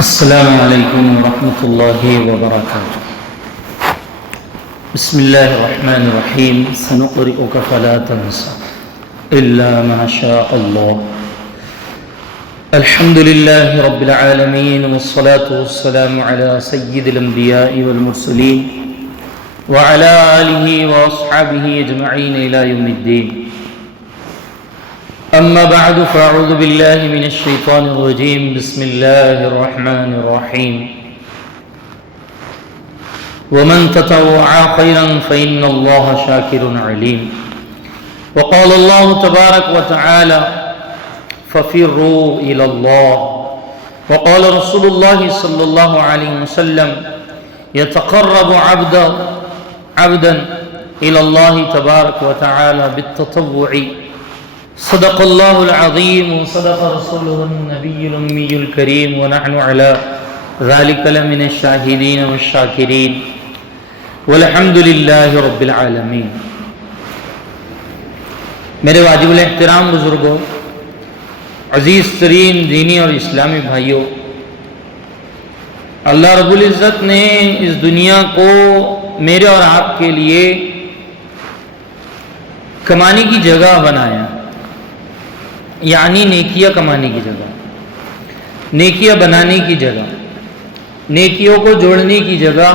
السلام علیکم ورحمۃ اللہ وبرکاتہ۔ بسم اللہ الرحمن الرحیم۔ سنقرئک فلا تنسى الا ما شاء اللہ۔ الحمد للہ رب العالمین والصلاة والسلام علی سید الانبیاء والمرسلین وعلی آلہ واصحابہ اجمعین الی یوم الدین۔ اما بعد فاعوذ باللہ من الشیطان الرجیم۔ بسم اللہ الرحمن الرحیم۔ ومن تطوع خیرا فإن اللہ شاکر علیم۔ وقال اللہ تبارک وتعالی ففروا إلى الله۔ وقال رسول الله صلی اللہ علیہ وسلم يتقرب عبدا إلى الله تبارک وتعالی بالتطوع۔ صدق اللہ العظیم وصدق رسولہ النبی الأمی الکریم ونحن علی ذلک لمن الشاہدین والشاکرین والحمد للہ رب العالمین۔ میرے واجب الاحترام بزرگوں، عزیز ترین دینی اور اسلامی بھائیوں، اللہ رب العزت نے اس دنیا کو میرے اور آپ کے لیے کمانے کی جگہ بنایا، یعنی نیکیاں کمانے کی جگہ، نیکیاں بنانے کی جگہ، نیکیوں کو جوڑنے کی جگہ،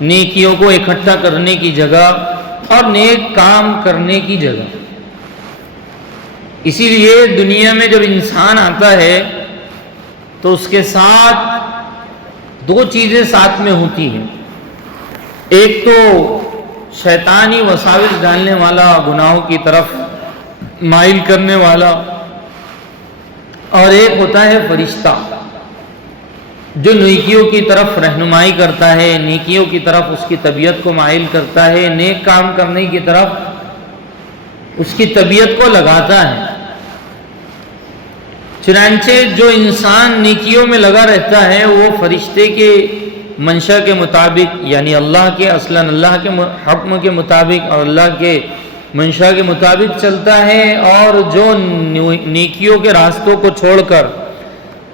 نیکیوں کو اکٹھا کرنے کی جگہ اور نیک کام کرنے کی جگہ۔ اسی لیے دنیا میں جب انسان آتا ہے تو اس کے ساتھ دو چیزیں ساتھ میں ہوتی ہیں، ایک تو شیطانی وساوس ڈالنے والا، گناہوں کی طرف مائل کرنے والا، اور ایک ہوتا ہے فرشتہ جو نیکیوں کی طرف رہنمائی کرتا ہے، نیکیوں کی طرف اس کی طبیعت کو مائل کرتا ہے، نیک کام کرنے کی طرف اس کی طبیعت کو لگاتا ہے۔ چنانچہ جو انسان نیکیوں میں لگا رہتا ہے وہ فرشتے کے منشا کے مطابق، یعنی اللہ کے اصلاً اللہ کے حکم کے مطابق اور اللہ کے منشا کے مطابق چلتا ہے، اور جو نیکیوں کے راستوں کو چھوڑ کر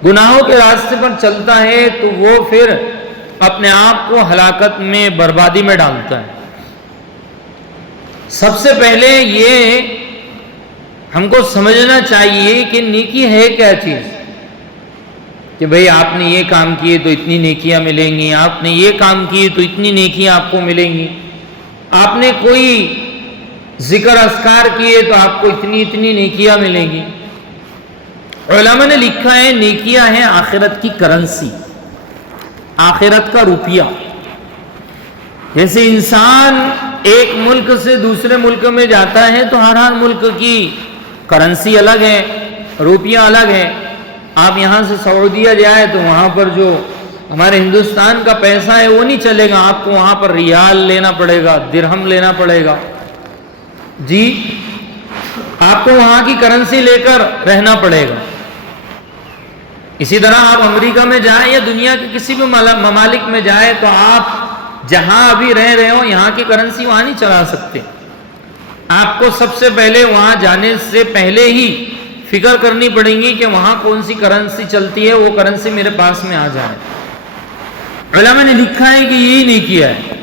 گناہوں کے راستے پر چلتا ہے تو وہ پھر اپنے آپ کو ہلاکت میں، بربادی میں ڈالتا ہے۔ سب سے پہلے یہ ہم کو سمجھنا چاہیے کہ نیکی ہے کیا چیز، کہ بھئی آپ نے یہ کام کیے تو اتنی نیکیاں ملیں گی، آپ نے یہ کام کیے تو اتنی نیکیاں آپ کو ملیں گی، آپ نے کوئی ذکر اذکار کیے تو آپ کو اتنی اتنی نیکیاں ملیں گی۔ علماء نے لکھا ہے نیکیاں ہیں آخرت کی کرنسی، آخرت کا روپیہ۔ جیسے انسان ایک ملک سے دوسرے ملک میں جاتا ہے تو ہر ملک کی کرنسی الگ ہے، روپیہ الگ ہے۔ آپ یہاں سے سعودیہ جائے تو وہاں پر جو ہمارے ہندوستان کا پیسہ ہے وہ نہیں چلے گا، آپ کو وہاں پر ریال لینا پڑے گا، درہم لینا پڑے گا، جی آپ کو وہاں کی کرنسی لے کر رہنا پڑے گا۔ اسی طرح آپ امریکہ میں جائیں یا دنیا کے کسی بھی ممالک میں جائیں تو آپ جہاں ابھی رہ رہے ہو یہاں کی کرنسی وہاں نہیں چلا سکتے۔ آپ کو سب سے پہلے وہاں جانے سے پہلے ہی فکر کرنی پڑے گی کہ وہاں کون سی کرنسی چلتی ہے، وہ کرنسی میرے پاس میں آ جائے۔ علماء نے لکھا ہے کہ یہی نہیں کیا ہے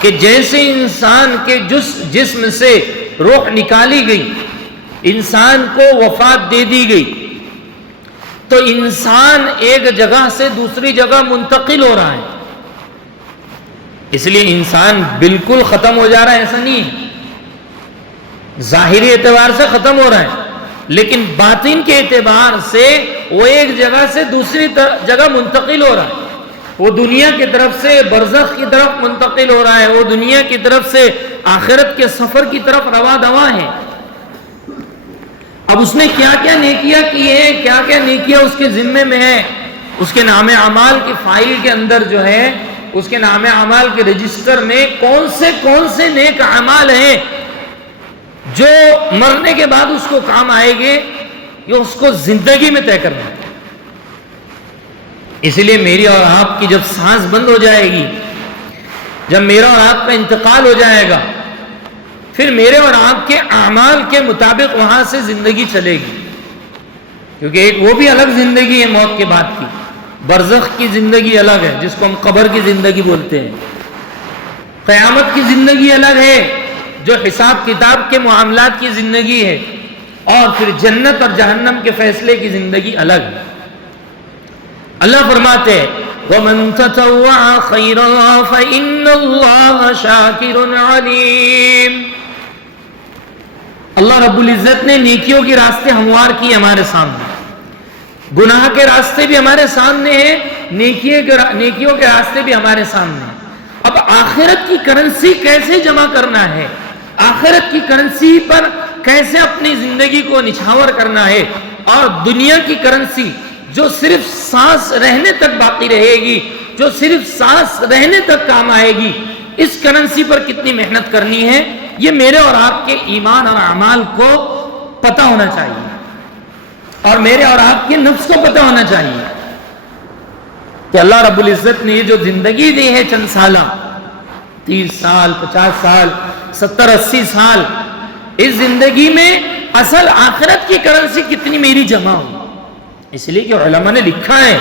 کہ جیسے انسان کے جسم سے روح نکالی گئی، انسان کو وفات دے دی گئی، تو انسان ایک جگہ سے دوسری جگہ منتقل ہو رہا ہے۔ اس لیے انسان بالکل ختم ہو جا رہا ہے ایسا نہیں ہے، ظاہری اعتبار سے ختم ہو رہا ہے، لیکن باطن کے اعتبار سے وہ ایک جگہ سے دوسری جگہ منتقل ہو رہا ہے۔ وہ دنیا کی طرف سے برزخ کی طرف منتقل ہو رہا ہے، وہ دنیا کی طرف سے آخرت کے سفر کی طرف رواں دواں ہے۔ اب اس نے کیا کیا نیکیاں کی ہیں، کیا کیا نیکیاں اس کے ذمے میں ہیں، اس کے نام اعمال کی فائل کے اندر جو ہے، اس کے نام اعمال کے رجسٹر میں کون سے نیک اعمال ہیں جو مرنے کے بعد اس کو کام آئے گے، یہ اس کو زندگی میں طے کرنا ہے۔ اس لیے میری اور آپ کی جب سانس بند ہو جائے گی، جب میرا اور آپ کا انتقال ہو جائے گا، پھر میرے اور آپ کے اعمال کے مطابق وہاں سے زندگی چلے گی، کیونکہ ایک وہ بھی الگ زندگی ہے موت کے بعد کی، برزخ کی زندگی الگ ہے جس کو ہم قبر کی زندگی بولتے ہیں، قیامت کی زندگی الگ ہے جو حساب کتاب کے معاملات کی زندگی ہے، اور پھر جنت اور جہنم کے فیصلے کی زندگی الگ ہے۔ اللہ فرماتے ہیں وَمَن تَطَوَّعَ خَيْرًا فَإِنَّ اللَّهَ شَاكِرٌ عَلِيمٌ۔ اللہ رب العزت نے نیکیوں کے راستے ہموار کیے ہمارے سامنے، گناہ کے راستے بھی ہمارے سامنے ہیں، نیکیوں کے راستے بھی ہمارے سامنے ہیں۔ اب آخرت کی کرنسی کیسے جمع کرنا ہے، آخرت کی کرنسی پر کیسے اپنی زندگی کو نچھاور کرنا ہے، اور دنیا کی کرنسی جو صرف سانس رہنے تک باقی رہے گی، جو صرف سانس رہنے تک کام آئے گی، اس کرنسی پر کتنی محنت کرنی ہے، یہ میرے اور آپ کے ایمان اور اعمال کو پتہ ہونا چاہیے، اور میرے اور آپ کے نفس کو پتہ ہونا چاہیے کہ اللہ رب العزت نے یہ جو زندگی دی ہے چند سالہ، 30 سال 50 سال 70 80 سال، اس زندگی میں اصل آخرت کی کرنسی کتنی میری جمع ہوئی۔ اس لیے کہ علماء نے لکھا ہے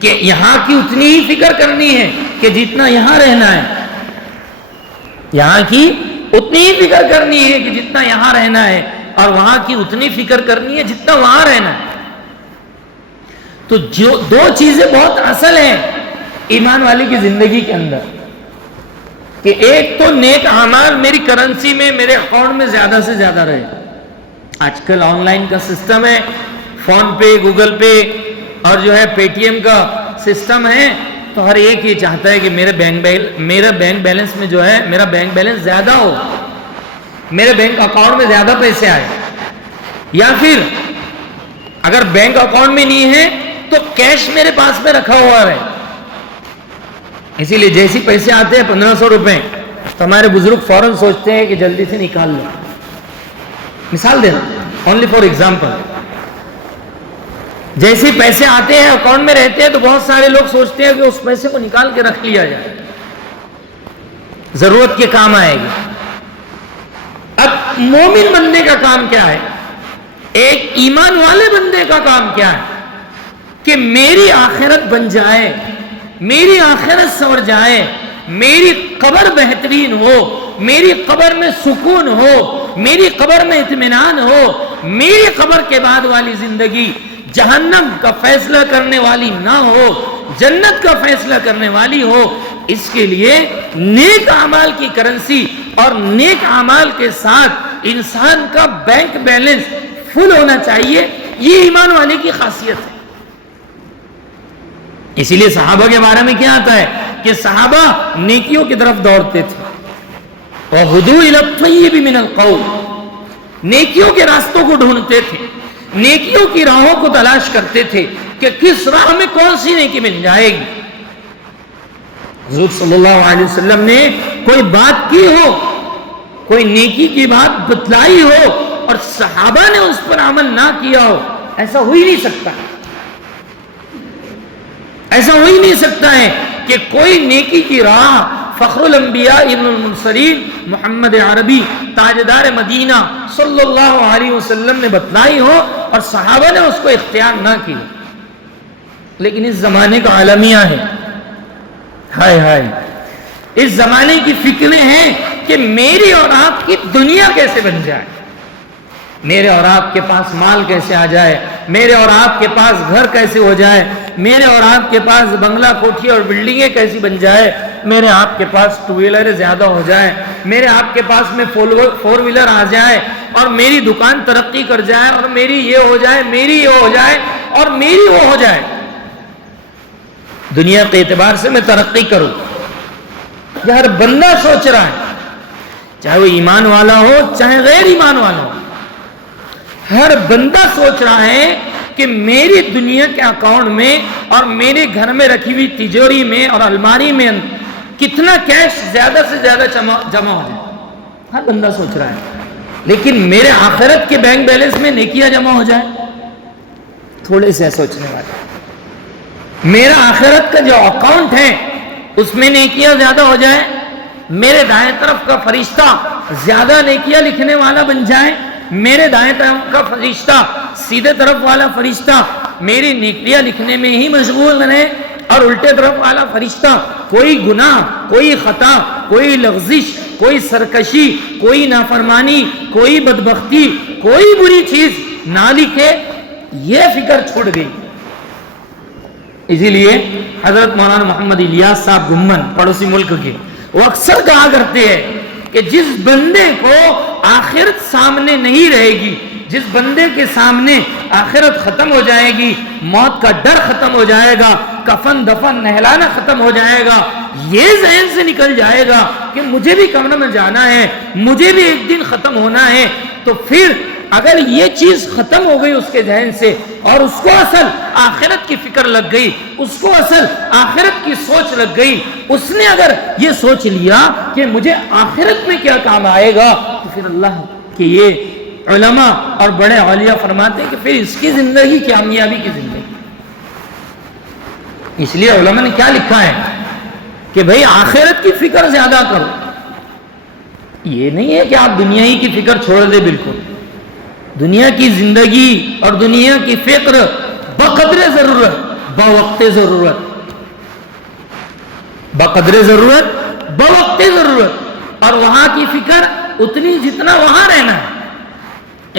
کہ یہاں کی اتنی ہی فکر کرنی ہے کہ جتنا یہاں رہنا ہے، یہاں کی اتنی ہی فکر کرنی ہے کہ جتنا یہاں رہنا ہے، اور وہاں کی اتنی فکر کرنی ہے جتنا وہاں رہنا ہے۔ تو جو دو چیزیں بہت اصل ہیں ایمان والی کی زندگی کے اندر، کہ ایک تو نیک اعمال میری کرنسی میں، میرے اکاؤنٹ میں زیادہ سے زیادہ رہے۔ آج کل آن لائن کا سسٹم ہے، فون پے، گوگل پے اور جو ہے پے ٹی ایم کا سسٹم ہے، تو ہر ایک یہ چاہتا ہے کہ میرا بینک بیلنس میں جو ہے میرا بینک بیلنس زیادہ ہو، میرے بینک اکاؤنٹ میں زیادہ پیسے آئے، یا پھر اگر بینک اکاؤنٹ میں نہیں ہے تو کیش میرے پاس میں رکھا ہوا ہے۔ اسی لیے جیسی پیسے آتے ہیں 1500 روپے تو ہمارے بزرگ فوراً سوچتے ہیں کہ جلدی سے نکال لو۔ مثال دینا، اونلی فار ایگزامپل، جیسے پیسے آتے ہیں اکاؤنٹ میں رہتے ہیں تو بہت سارے لوگ سوچتے ہیں کہ اس پیسے کو نکال کے رکھ لیا جائے، ضرورت کے کام آئے گی۔ اب مومن بندے کا کام کیا ہے، ایک ایمان والے بندے کا کام کیا ہے کہ میری آخرت بن جائے، میری آخرت سنور جائے، میری قبر بہترین ہو، میری قبر میں سکون ہو، میری قبر میں اطمینان ہو، میری قبر کے بعد والی زندگی جہنم کا فیصلہ کرنے والی نہ ہو، جنت کا فیصلہ کرنے والی ہو۔ اس کے لیے نیک اعمال کی کرنسی اور نیک اعمال کے ساتھ انسان کا بینک بیلنس فل ہونا چاہیے، یہ ایمان والے کی خاصیت ہے۔ اسی لیے صحابہ کے بارے میں کیا آتا ہے کہ صحابہ نیکیوں کی طرف دوڑتے تھے، وَهُدُوا إِلَى الطَّيِّبِ مِنَ الْقَوْلِ، نیکیوں کے راستوں کو ڈھونڈتے تھے، نیکیوں کی راہوں کو تلاش کرتے تھے کہ کس راہ میں کون سی نیکی مل جائے گی۔ حضور صلی اللہ علیہ وسلم نے کوئی بات کی ہو، کوئی نیکی کی بات بتلائی ہو اور صحابہ نے اس پر عمل نہ کیا ہو، ایسا ہو ہی نہیں سکتا، ایسا ہو ہی نہیں سکتا ہے کہ کوئی نیکی کی راہ فخر الانبیاء ابن المرسلین محمد عربی تاجدار مدینہ صلی اللہ علیہ وسلم نے بتلائی ہو اور صحابہ نے اس کو اختیار نہ کی۔ لیکن اس زمانے کا عالمیہ ہے، ہائے ہائے، اس زمانے کی فکریں ہیں کہ میری اور آپ کی دنیا کیسے بن جائے، میرے اور آپ کے پاس مال کیسے آ جائے، میرے اور آپ کے پاس گھر کیسے ہو جائے، میرے اور آپ کے پاس بنگلہ کوٹھی اور بلڈنگیں کیسی بن جائے، میرے آپ کے پاس ٹو ویلر زیادہ ہو جائے، میرے آپ کے پاس میں فور ویلر آ جائے، اور میری دکان ترقی کر جائے، اور میری یہ ہو جائے، میری یہ ہو جائے، اور میری وہ ہو جائے۔ دنیا کے اعتبار سے میں ترقی کروں، یہ ہر بندہ سوچ رہا ہے، چاہے وہ ایمان والا ہو چاہے غیر ایمان والا ہو، ہر بندہ سوچ رہا ہے کہ میری دنیا کے اکاؤنٹ میں اور میرے گھر میں رکھی ہوئی تجوری میں اور الماری میں کتنا کیش زیادہ سے زیادہ جمع ہو جائے، ہر بندہ سوچ رہا ہے۔ لیکن میرے آخرت کے بینک بیلنس میں نیکیاں جمع ہو جائے، تھوڑے سے سوچنے والے، میرا آخرت کا جو اکاؤنٹ ہے اس میں نیکیاں زیادہ ہو جائے، میرے دائیں طرف کا فرشتہ زیادہ نیکیاں لکھنے والا بن جائے، میرے دائیں طرف کا فرشتہ سیدھے طرف والا فرشتہ میری نیکیاں لکھنے میں ہی مشغول رہے، اور الٹے طرف والا فرشتہ کوئی گناہ، کوئی خطا، کوئی لغزش، کوئی سرکشی، کوئی نافرمانی، کوئی بدبختی، کوئی بری چیز نہ لکھے، یہ فکر چھوڑ گئی۔ اسی لیے حضرت مولانا محمد الیاس صاحب گمن پڑوسی ملک کے، وہ اکثر کہا کرتے ہیں کہ جس بندے کو آخرت سامنے نہیں رہے گی، جس بندے کے سامنے آخرت ختم ہو جائے گی، موت کا ڈر ختم ہو جائے گا، کفن دفن نہلانا ختم ہو جائے گا، یہ ذہن سے نکل جائے گا کہ مجھے بھی قبر میں جانا ہے، مجھے بھی ایک دن ختم ہونا ہے، تو پھر اگر یہ چیز ختم ہو گئی اس کے ذہن سے، اور اس کو اصل آخرت کی فکر لگ گئی، اس کو اصل آخرت کی سوچ لگ گئی، اس نے اگر یہ سوچ لیا کہ مجھے آخرت میں کیا کام آئے گا، تو پھر اللہ کے یہ علماء اور بڑے اولیاء فرماتے ہیں کہ پھر اس کی زندگی کامیابی کی زندگی۔ اس لیے علماء نے کیا لکھا ہے کہ بھئی آخرت کی فکر زیادہ کرو۔ یہ نہیں ہے کہ آپ دنیا ہی کی فکر چھوڑ دے، بالکل دنیا کی زندگی اور دنیا کی فکر بقدر ضرورت، بوقت ضرورت، بقدر ضرورت، بوقت ضرورت، اور وہاں کی فکر اتنی جتنا وہاں رہنا ہے۔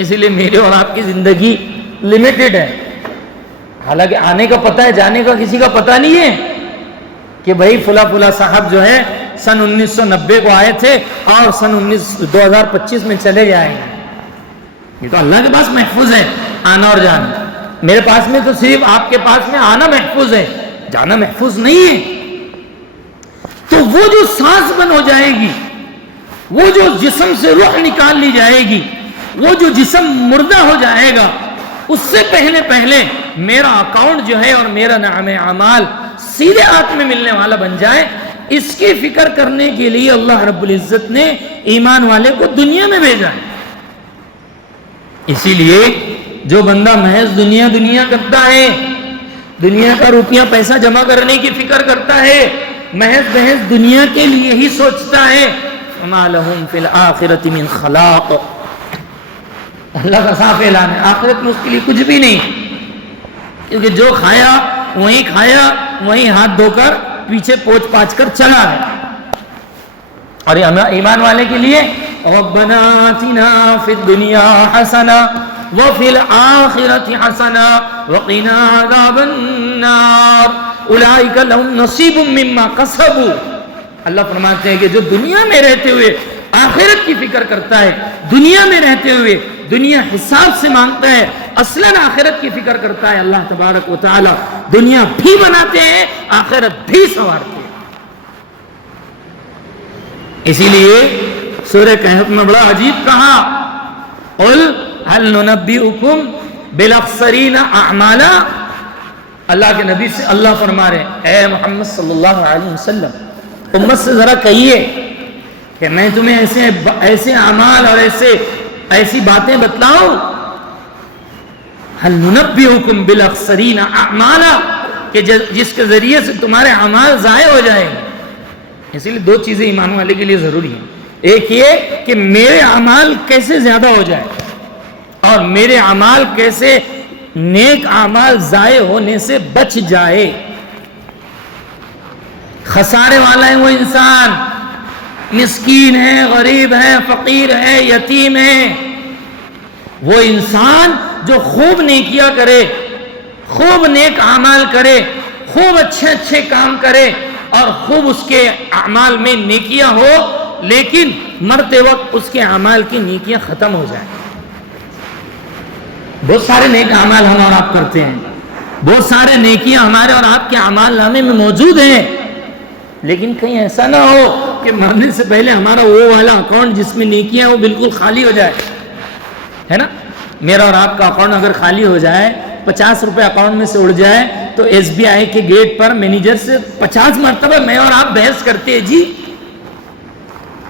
اسی لیے میرے اور آپ کی زندگی لیمیٹڈ ہے، حالانکہ آنے کا پتہ ہے، جانے کا کسی کا پتہ نہیں ہے کہ بھائی فلاں صاحب جو ہے سن 1990 کو آئے تھے اور سن 2025 میں چلے جائیں گے۔ یہ تو اللہ کے پاس محفوظ ہے آنا اور جانا، میرے پاس میں تو صرف آپ کے پاس میں آنا محفوظ ہے، جانا محفوظ نہیں ہے۔ تو وہ جو سانس بند ہو جائے گی، وہ جو جسم سے روح نکال لی جائے گی، وہ جو جسم مردہ ہو جائے گا، اس سے پہلے میرا اکاؤنٹ جو ہے اور میرا نام اعمال سیدھے ہاتھ میں ملنے والا بن جائے، اس کی فکر کرنے کے لیے اللہ رب العزت نے ایمان والے کو دنیا میں بھیجا ہے۔ اسی لیے جو بندہ محض دنیا کرتا ہے، دنیا کا روپیہ پیسہ جمع کرنے کی فکر کرتا ہے، محض دنیا کے لیے ہی سوچتا ہے، وَمَا لَهُمْ فِي الْآخِرَةِ مِنْ خَلَاقٍ، اللہ کا صاف اعلان ہے، آخرت میں اس کے لیے کچھ بھی نہیں، کیونکہ جو کھایا وہیں کھایا، وہیں ہاتھ دھو کر پیچھے پوچھ پاچھ کر چلا ہے۔ اور ایمان والے کے لیے ربنا آتنا فی الدنیا حسنہ وفی الآخرۃ حسنہ وقنا عذاب النار اولئک لهم نصیب مما کسبوا۔ اللہ فرماتے ہیں کہ جو دنیا میں رہتے ہوئے آخرت کی فکر کرتا ہے، دنیا میں رہتے ہوئے دنیا حساب سے مانگتا ہے، اصلاً آخرت کی فکر کرتا ہے، اللہ تبارک و تعالی دنیا بھی بناتے ہیں، آخرت بھی سنوارتے ہیں۔ اسی لیے سورہ کہف میں بڑا عجیب کہا، قل هل ننبئکم بالاخسرین اعمالا۔ اللہ کے نبی سے اللہ فرما رہے ہیں، اے محمد صلی اللہ علیہ وسلم امت سے ذرا کہیے کہ میں تمہیں ایسے اعمال اور ایسی باتیں بتلاؤں، هل ننبئکم بالاخسرین اعمالا، کہ جس کے ذریعے سے تمہارے اعمال ضائع ہو جائیں گے۔ اسی لیے دو چیزیں ایمان والے کے لیے ضروری ہیں، ایک یہ کہ میرے اعمال کیسے زیادہ ہو جائے، اور میرے اعمال کیسے نیک اعمال ضائع ہونے سے بچ جائے۔ خسارے والا ہے وہ انسان، مسکین ہے، غریب ہے، فقیر ہے، یتیم ہے، وہ انسان جو خوب نیکیاں کرے، خوب نیک اعمال کرے، خوب اچھے کام کرے، اور خوب اس کے اعمال میں نیکیاں ہو، لیکن مرتے وقت اس کے اعمال کی نیکیاں ختم ہو جائیں۔ بہت سارے نیک اعمال ہم اور آپ کرتے ہیں، بہت سارے نیکیاں ہمارے اور آپ کے اعمال نامے میں موجود ہیں، لیکن کہیں ایسا نہ ہو کہ مرنے سے پہلے ہمارا وہ والا اکاؤنٹ جس میں نیکیاں وہ بالکل خالی ہو جائے، ہے نا؟ میرا اور آپ کا اکاؤنٹ اگر خالی ہو جائے، 50 روپے اکاؤنٹ میں سے اڑ جائے، تو ایس بی آئی کے گیٹ پر مینیجر سے 50 مرتبہ میں اور آپ بحث کرتے ہیں۔ جی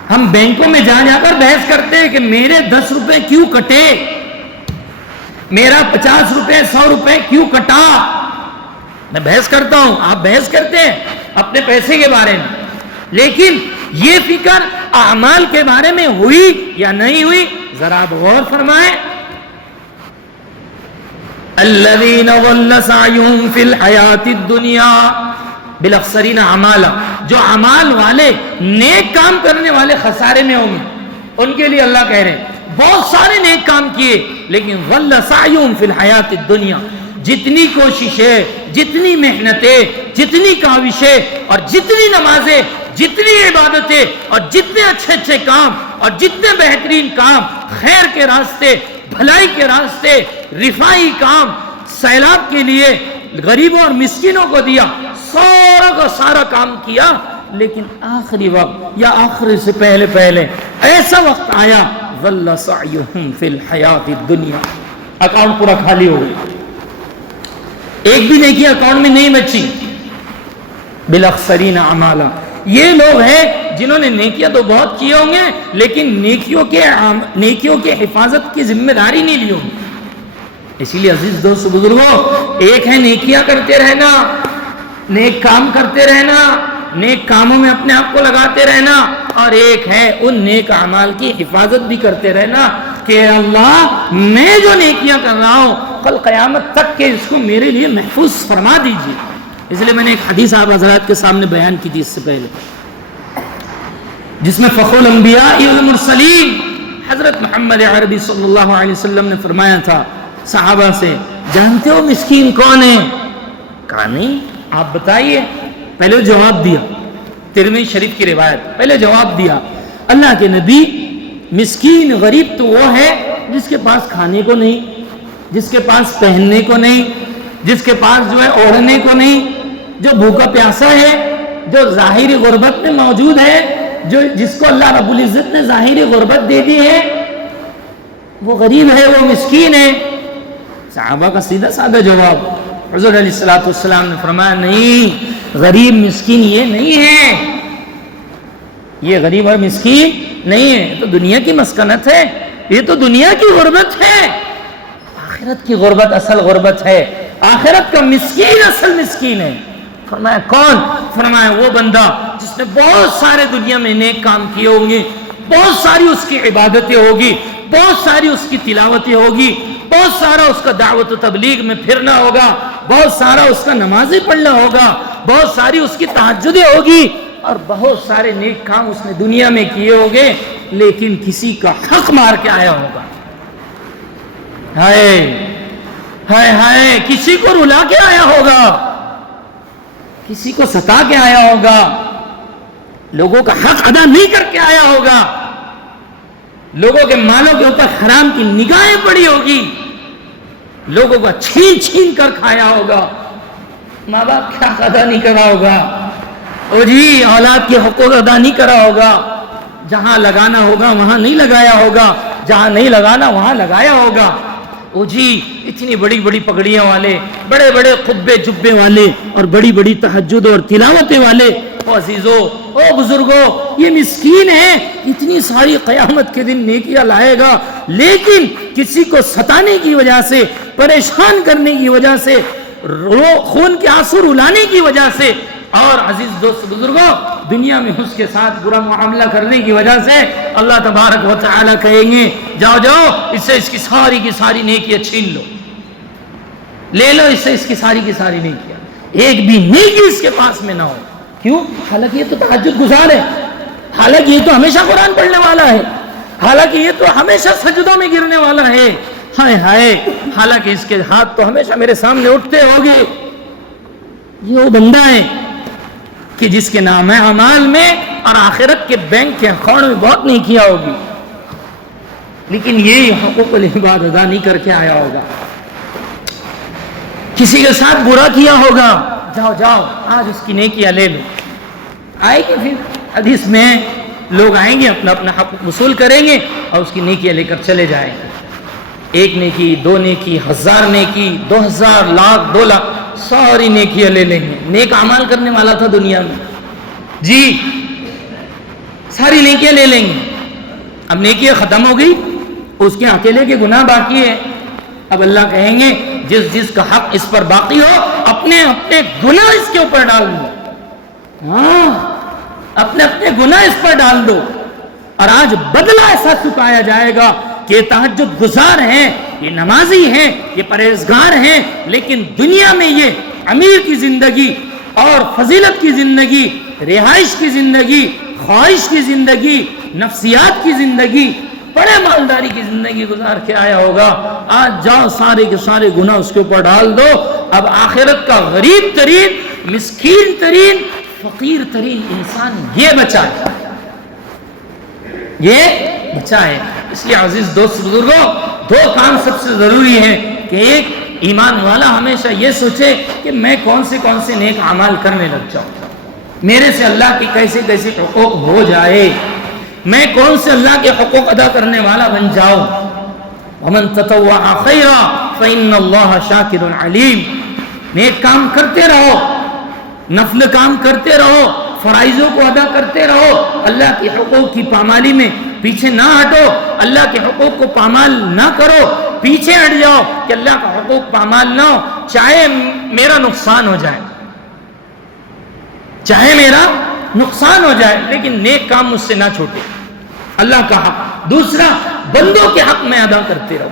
ہم بینکوں میں جا کر بحث کرتے ہیں کہ میرے 10 روپے کیوں کٹے، میرا 50 روپے 100 روپے کیوں کٹا، میں بحث کرتا ہوں، آپ بحث کرتے ہیں اپنے پیسے کے بارے میں، لیکن یہ فکر اعمال کے بارے میں ہوئی یا نہیں ہوئی، ذرا آپ غور فرمائیں۔ الذین ضل سعیہم فی الحیات الدنیا بالاخسرین اعمالا، جو اعمال والے نیک کام کرنے والے خسارے میں ہوں گے. ان کے لیے اللہ کہہ رہے ہیں بہت سارے نیک کام کیے لیکن ضل سعیہم فی الحیات الدنیا، جتنی کوششیں، جتنی محنتیں، جتنی کاوشیں اور جتنی نمازیں، جتنی عبادتیں اور جتنے اچھے اچھے کام اور جتنے بہترین کام، خیر کے راستے، بھلائی کے راستے، رفائی کام، سیلاب کے لیے غریبوں اور مسکینوں کو دیا، سارا کا سارا کام کیا، لیکن آخری وقت یا آخری سے پہلے پہلے ایسا وقت آیا ظل سعیہم فی الحیات الدنیا، اکاؤنٹ پورا خالی ہو گیا، ایک بھی نیکی اکاؤنٹ میں نہیں بچی. بالاخسرین اعمالا، یہ لوگ ہیں جنہوں نے نیکیاں تو بہت کیے ہوں گے لیکن نیکیوں کے حفاظت کی ذمہ داری نہیں لی ہوگی. اسی لیے عزیز دوست بزرگوں، ایک ہے نیکیاں کرتے رہنا، نیک کام کرتے رہنا، نیک کاموں میں اپنے آپ کو لگاتے رہنا، اور ایک ہے ان نیک اعمال کی حفاظت بھی کرتے رہنا کہ اللہ میں جو نیکیاں کر رہا ہوں کل قیامت تک کہ اس کو میرے لیے محفوظ فرما دیجیے. اس لیے میں نے ایک حدیث آپ حضرات کے سامنے بیان کی تھی اس سے پہلے، جس میں فخر الانبیاء والمرسلین حضرت محمد عربی صلی اللہ علیہ وسلم نے فرمایا تھا صحابہ سے، جانتے ہو مسکین کون ہے؟ کہا نہیں، آپ بتائیے. پہلے جواب دیا، ترمذی شریف کی روایت، پہلے جواب دیا اللہ کے نبی، مسکین غریب تو وہ ہے جس کے پاس کھانے کو نہیں، جس کے پاس پہننے کو نہیں، جس کے پاس جو ہے اوڑھنے کو نہیں، جو بھوکا پیاسا ہے، جو ظاہری غربت میں موجود ہے، جس کو اللہ رب العزت نے ظاہری غربت دے دی ہے، وہ غریب ہے، وہ مسکین ہے. صحابہ کا سیدھا سادہ جواب، حضور علیہ السلام نے فرمایا نہیں، غریب مسکین یہ نہیں ہے، یہ غریب اور مسکین نہیں ہے، یہ تو دنیا کی مسکنت ہے، یہ تو دنیا کی غربت ہے. آخرت کی غربت اصل غربت ہے، آخرت کا مسکین اصل مسکین ہے. فرمایا کون؟ فرمایا وہ بندہ جس نے بہت سارے دنیا میں نیک کام کیے ہوں گے، بہت ساری اس کی عبادتیں ہوگی، بہت ساری اس کی تلاوتیں ہوگی، بہت سارا اس کا دعوت و تبلیغ میں پھرنا ہوگا، بہت سارا اس کا نمازیں پڑھنا ہوگا، بہت ساری اس کی تہجدیں ہوگی، اور بہت سارے نیک کام اس نے دنیا میں کیے ہوں گے، لیکن کسی کا حق مار کے آیا ہوگا. ہائے ہائے ہائے، کسی کو رلا کے آیا ہوگا، کسی کو ستا کے آیا ہوگا، لوگوں کا حق ادا نہیں کر کے آیا ہوگا، لوگوں کے مالوں کے اوپر حرام کی نگاہیں پڑی ہوگی، لوگوں کا چھین چھین کر کھایا ہوگا، ماں باپ کا حق ادا نہیں کرا ہوگا، او جی اولاد کے حقوق ادا نہیں کرا ہوگا، جہاں لگانا ہوگا وہاں نہیں لگایا ہوگا، جہاں نہیں لگانا وہاں لگایا ہوگا. او جی اتنی بڑی بڑی پگڑیاں والے، بڑے بڑے قبے جبے والے اور بڑی بڑی تہجد اور تلاوتیں والے، او عزیزو، او بزرگو، یہ مسکین ہے، اتنی ساری قیامت کے دن نیکیاں لائے گا، لیکن کسی کو ستانے کی وجہ سے، پریشان کرنے کی وجہ سے، خون کے آنسو رلانے کی وجہ سے، اور عزیز دوست بزرگوں دنیا میں اس کے ساتھ برا معاملہ کرنے کی وجہ سے اللہ تبارک و تعالیٰ کہیں گے جاؤ جاؤ اس سے اس کی ساری نیکیاں چھین لو، لے لو اس سے اس کی ساری نیکیاں، ایک بھی نیکی اس کے پاس میں نہ ہو. کیوں؟ حالانکہ یہ تو تہجد گزار ہے، حالانکہ یہ تو ہمیشہ قرآن پڑھنے والا ہے، حالانکہ یہ تو ہمیشہ سجدوں میں گرنے والا ہے، ہائے ہائے، حالانکہ اس کے ہاتھ تو ہمیشہ میرے سامنے اٹھتے ہوگے. یہ وہ بندہ ہے کہ جس کے نام ہے اعمال میں اور آخرت کے بینک کے اکاؤنٹ میں بہت نہیں کیا ہوگی، لیکن یہ حقوق العباد ادا نہیں کر کے آیا ہوگا، کسی کے ساتھ برا کیا ہوگا، جاؤ جاؤ آج اس کی نیکیاں لے لو. آئے گی پھر حدیث میں لوگ آئیں گے، اپنا اپنا حق وصول کریں گے اور اس کی نیکیاں لے کر چلے جائیں گے. ایک نیکی، دو نیکی، 1000 نیکی، 2000، لاکھ، 2 لاکھ، ساری نیکیاں لے لیں گے. نیک اعمال کرنے والا تھا دنیا میں، جی ساری نیکیاں لے لیں گے. اب نیکیاں ختم ہو گئی، اس کے اکیلے کے گناہ باقی ہے. اب اللہ کہیں گے جس جس کا حق اس پر باقی ہو اپنے اپنے گناہ اس کے اوپر ڈال دو، ہاں اپنے اپنے گناہ اس پر ڈال دو. اور آج بدلہ ایسا چکایا جائے گا کہ تہجد گزار ہیں، یہ نمازی ہیں، یہ پرہیزگار ہیں، لیکن دنیا میں یہ امیر کی زندگی اور فضیلت کی زندگی، رہائش کی زندگی، خواہش کی زندگی، نفسیات کی زندگی، بڑے مالداری کی زندگی گزار کے آیا ہوگا. آج جاؤ سارے کے سارے گناہ اس کے اوپر ڈال دو. اب آخرت کا غریب ترین، مسکین ترین، فقیر ترین انسان یہ بچا ہے، یہ بچا ہے. اس لیے عزیز دوست بزرگوں، دو کام سب سے ضروری ہیں کہ ایک ایمان والا ہمیشہ یہ سوچے کہ میں کون سے نیک اعمال کرنے لگ جاؤں، میرے سے اللہ کی کیسے حقوق ہو جائے، میں کون سے اللہ کے حقوق ادا کرنے والا بن جاؤں. ومن تطوع خیرا فإن اللہ شاکر علیم. نیک کام کرتے رہو، نفل کام کرتے رہو، فرائضوں کو ادا کرتے رہو، اللہ کے حقوق کی پامالی میں پیچھے نہ ہٹو، اللہ کے حقوق کو پامال نہ کرو، پیچھے ہٹ جاؤ کہ اللہ کا حقوق پامال نہ ہو، چاہے میرا نقصان ہو جائے، چاہے میرا نقصان ہو جائے، لیکن نیک کام مجھ سے نہ چھوٹے. اللہ کا حق. دوسرا، بندوں کے حق میں ادا کرتے رہو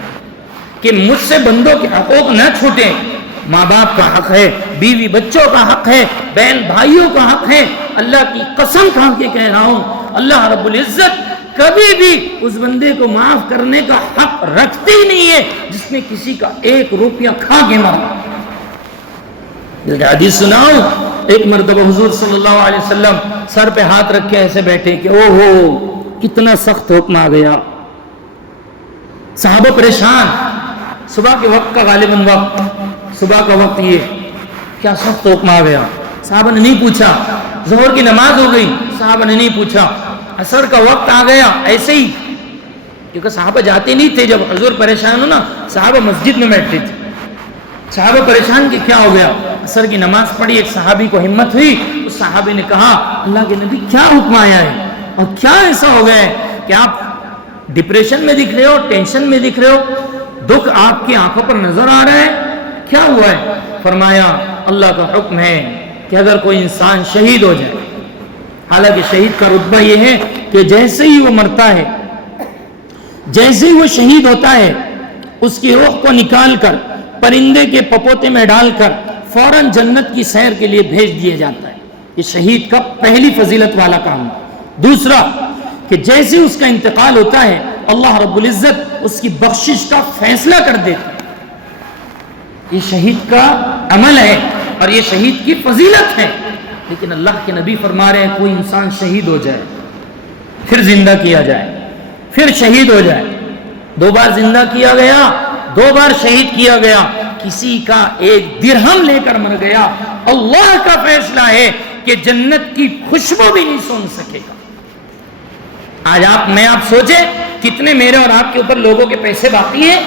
کہ مجھ سے بندوں کے حقوق نہ چھوٹے. ماں باپ کا حق ہے، بیوی بچوں کا حق ہے، بہن بھائیوں کا حق ہے. اللہ کی قسم کھا کے کہہ رہا ہوں، اللہ رب العزت کبھی بھی اس بندے کو معاف کرنے کا حق رکھتے ہی نہیں ہے جس نے کسی کا 1 روپیہ کھا کے مارا. حدیث سناؤ، ایک مرتبہ حضور صلی اللہ علیہ وسلم سر پہ ہاتھ رکھ کے ایسے بیٹھے کہ او ہو کتنا سخت حکم آ گیا. صحابہ پریشان، صبح کے وقت کا غالباً وقت، صبح کا وقت، یہ کیا سخت حکم آ گیا. صحابہ نے نہیں پوچھا. ظہر کی نماز ہو گئی، صحابہ نے نہیں پوچھا. عصر کا وقت آ گیا، ایسے ہی، کیونکہ صحابہ جاتے نہیں تھے. جب حضور پریشان ہو نا، صحابہ مسجد میں بیٹھتے تھے. صحابہ پریشان کہ کیا ہو گیا. عصر کی نماز پڑھی، ایک صحابی کو ہمت ہوئی، اس صحابی نے کہا اللہ کے نبی کیا حکم آیا ہے اور کیا ایسا ہو گیا ہے کہ آپ ڈپریشن میں دکھ رہے ہو، ٹینشن میں دکھ رہے ہو، دکھ آپ کی آنکھوں پر نظر آ رہا ہے، کیا ہوا ہے؟ فرمایا اللہ کا حکم ہے کہ اگر کوئی انسان شہید ہو جائے، حالانکہ شہید کا رتبہ یہ ہے کہ جیسے ہی وہ مرتا ہے، جیسے ہی وہ شہید ہوتا ہے، اس کی روح کو نکال کر پرندے کے پپوتے میں ڈال کر فوراً جنت کی سیر کے لیے بھیج دیا جاتا ہے. یہ شہید کا پہلی فضیلت والا کام ہے. دوسرا کہ جیسے اس کا انتقال ہوتا ہے، اللہ رب العزت اس کی بخشش کا فیصلہ کر دیتا ہے. یہ شہید کا عمل ہے اور یہ شہید کی فضیلت ہے. لیکن اللہ کے نبی فرما رہے ہیں کوئی انسان شہید ہو جائے، پھر زندہ کیا جائے، پھر شہید ہو جائے، 2 بار زندہ کیا گیا، 2 بار شہید کیا گیا، کسی کا 1 درہم لے کر مر گیا، اللہ کا فیصلہ ہے کہ جنت کی خوشبو بھی نہیں سونگ سکے گا. آج آپ سوچیں کتنے میرے اور آپ کے اوپر لوگوں کے پیسے باقی ہیں،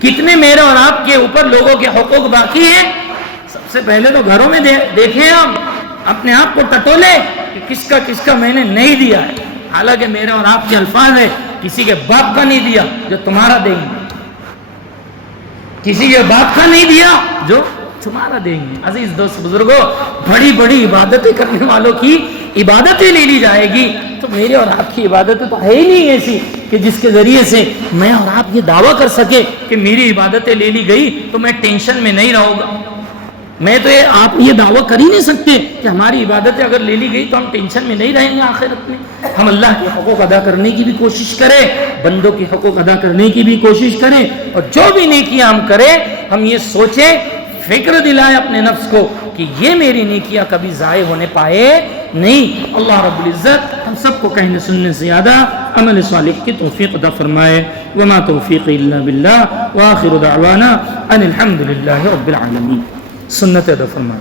کتنے میرے اور آپ کے اوپر لوگوں کے حقوق باقی ہیں. سب سے پہلے تو گھروں میں دیکھیں، ہم اپنے آپ کو ٹٹولے کہ کس کا میں نے نہیں دیا ہے. حالانکہ میرے اور آپ کے الفاظ ہے کسی کے باپ کا نہیں دیا جو تمہارا دیں گے، کسی کے باپ کا نہیں دیا جو تمہارا دیں گے. عزیز دوست بزرگوں، بڑی بڑی عبادتیں کرنے والوں کی عبادتیں لے لی جائے گی تو میرے اور آپ کی عبادتیں تو ہے ہی نہیں ایسی کہ جس کے ذریعے سے میں اور آپ یہ دعویٰ کر سکے کہ میری عبادتیں لے لی گئی تو میں ٹینشن میں نہیں رہوں گا. میں تو آپ یہ دعویٰ کر ہی نہیں سکتے کہ ہماری عبادتیں اگر لے لی گئی تو ہم ٹینشن میں نہیں رہیں گے آخرت میں. ہم اللہ کے حقوق ادا کرنے کی بھی کوشش کریں، بندوں کے حقوق ادا کرنے کی بھی کوشش کریں، اور جو بھی نیکیاں ہم کریں ہم یہ سوچیں، فکر دلائیں اپنے نفس کو کہ یہ میری نیکیاں کبھی ضائع ہونے پائے نہیں. اللہ رب العزت ہم سب کو کہنے سننے سے زیادہ عمل صالح کی توفیق عطا فرمائے. وما توفیقی الا باللہ، وآخر دعوانا ان الحمد للہ رب العالمین. سنت ادا فرمائے.